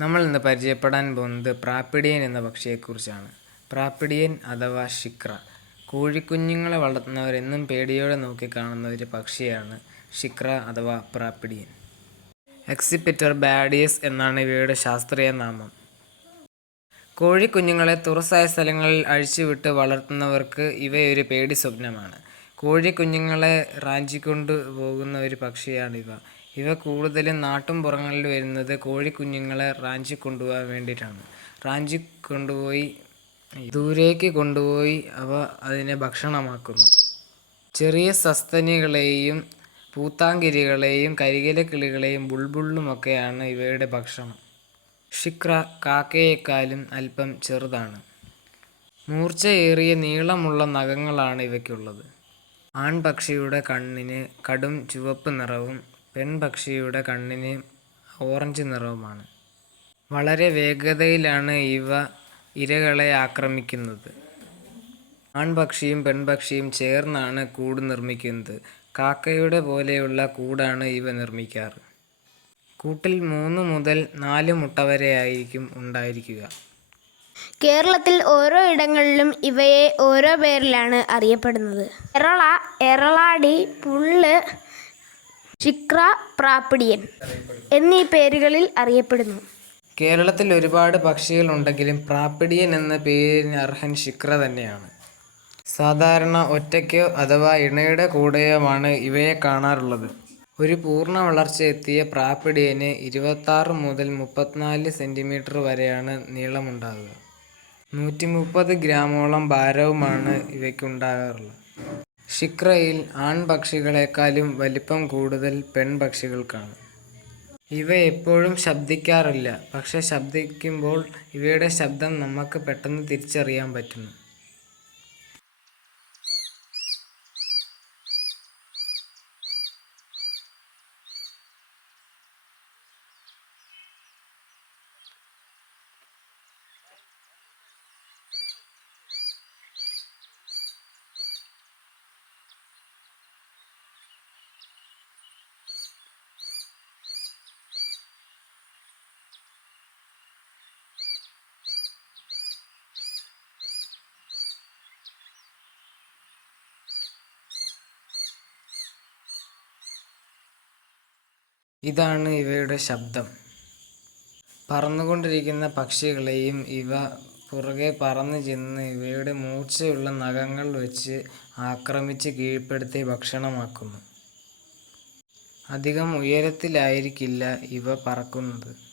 നമ്മൾ ഇന്ന് പരിചയപ്പെടാൻ പോകുന്നത് പ്രാപ്പിടിയൻ എന്ന പക്ഷിയെക്കുറിച്ചാണ്. പ്രാപ്പിടിയൻ അഥവാ ഷിക്ര കോഴിക്കുഞ്ഞുങ്ങളെ വളർത്തുന്നവരെന്നും പേടിയോടെ പേടിയോടെ നോക്കിക്കാണുന്ന ഒരു പക്ഷിയാണ് ഷിക്ര അഥവാ പ്രാപ്പിടിയൻ എക്സിപ്പിറ്റർ ബാഡിയസ് എന്നാണ് ഇവയുടെ ശാസ്ത്രീയ നാമം. കോഴിക്കുഞ്ഞുങ്ങളെ തുറസായ സ്ഥലങ്ങളിൽ അഴിച്ചുവിട്ട് വളർത്തുന്നവർക്ക് ഇവയൊരു പേടി സ്വപ്നമാണ്. കോഴിക്കുഞ്ഞുങ്ങളെ റാഞ്ചിക്കൊണ്ട് പോകുന്ന ഒരു പക്ഷിയാണിവ. ഇവ കൂടുതലും നാട്ടുംപുറങ്ങളിൽ വരുന്നത് കോഴിക്കുഞ്ഞുങ്ങളെ റാഞ്ചി കൊണ്ടുപോകാൻ വേണ്ടിയിട്ടാണ്. റാഞ്ചി കൊണ്ടുപോയി ദൂരേക്ക് കൊണ്ടുപോയി അവ അതിനെ ഭക്ഷണമാക്കുന്നു. ചെറിയ സസ്തനികളെയും പൂത്താങ്കിരികളെയും കരികില കിളികളെയും ബുൾബുള്ളുമൊക്കെയാണ് ഇവയുടെ ഭക്ഷണം. ഷിക്ര കാക്കയേക്കാളും അല്പം ചെറുതാണ്. മൂർച്ചയേറിയ നീളമുള്ള നഖങ്ങളാണ് ഇവയ്ക്കുള്ളത്. ആൺപക്ഷിയുടെ കണ്ണിന് കടും ചുവപ്പ് നിറവും പെൺപക്ഷിയുടെ കണ്ണിന് ഓറഞ്ച് നിറവുമാണ്. വളരെ വേഗതയിലാണ് ഇവ ഇരകളെ ആക്രമിക്കുന്നത്. ആൺപക്ഷിയും പെൺപക്ഷിയും ചേർന്നാണ് കൂട് നിർമ്മിക്കുന്നത്. കാക്കയുടെ പോലെയുള്ള കൂടാണ് ഇവ നിർമ്മിക്കാറ്. കൂട്ടിൽ മൂന്ന് മുതൽ നാല് മുട്ട വരെ ആയിരിക്കും ഉണ്ടായിരിക്കുക. കേരളത്തിൽ ഓരോ ഇടങ്ങളിലും ഇവയെ ഓരോ പേരിലാണ് അറിയപ്പെടുന്നത്. എറള എറളാടി പുള്ള് ചിക്ര പ്രാപ്പിടിയൻ എന്നീ പേരുകളിൽ അറിയപ്പെടുന്നു. കേരളത്തിൽ ഒരുപാട് പക്ഷികളുണ്ടെങ്കിലും പ്രാപ്പിടിയൻ എന്ന പേരിന് അർഹൻ ശിക്ര തന്നെയാണ്. സാധാരണ ഒറ്റയ്ക്കോ അഥവാ ഇണയുടെ കൂടെയോമാണ് ഇവയെ കാണാറുള്ളത്. ഒരു പൂർണ വളർച്ച എത്തിയ പ്രാപ്പിടിയന് ഇരുപത്താറ് മുതൽ മുപ്പത്തിനാല് സെന്റിമീറ്റർ വരെയാണ് നീളമുണ്ടാകുക നൂറ്റി മുപ്പത് ഗ്രാമോളം ഭാരവുമാണ് ഇവയ്ക്കുണ്ടാകാറുള്ളത്. ഷിക്രയിൽ ആൺപക്ഷികളെക്കാളും വലിപ്പം കൂടുതൽ പെൺപക്ഷികൾക്കാണ്. ഇവ എപ്പോഴും ശബ്ദിക്കാറില്ല. പക്ഷെ ശബ്ദിക്കുമ്പോൾ ഇവയുടെ ശബ്ദം നമുക്ക് പെട്ടെന്ന് തിരിച്ചറിയാൻ പറ്റുന്നു. ഇതാണ് ഇവയുടെ ശബ്ദം. പറന്നുകൊണ്ടിരിക്കുന്ന പക്ഷികളെയും ഇവ പുറകെ പറന്നു ചെന്ന് ഇവയുടെ മൂർച്ചയുള്ള നഖങ്ങൾ വെച്ച് ആക്രമിച്ച് കീഴ്പ്പെടുത്തി ഭക്ഷണമാക്കുന്നു. അധികം ഉയരത്തിലായിരിക്കില്ല ഇവ പറക്കുന്നത്.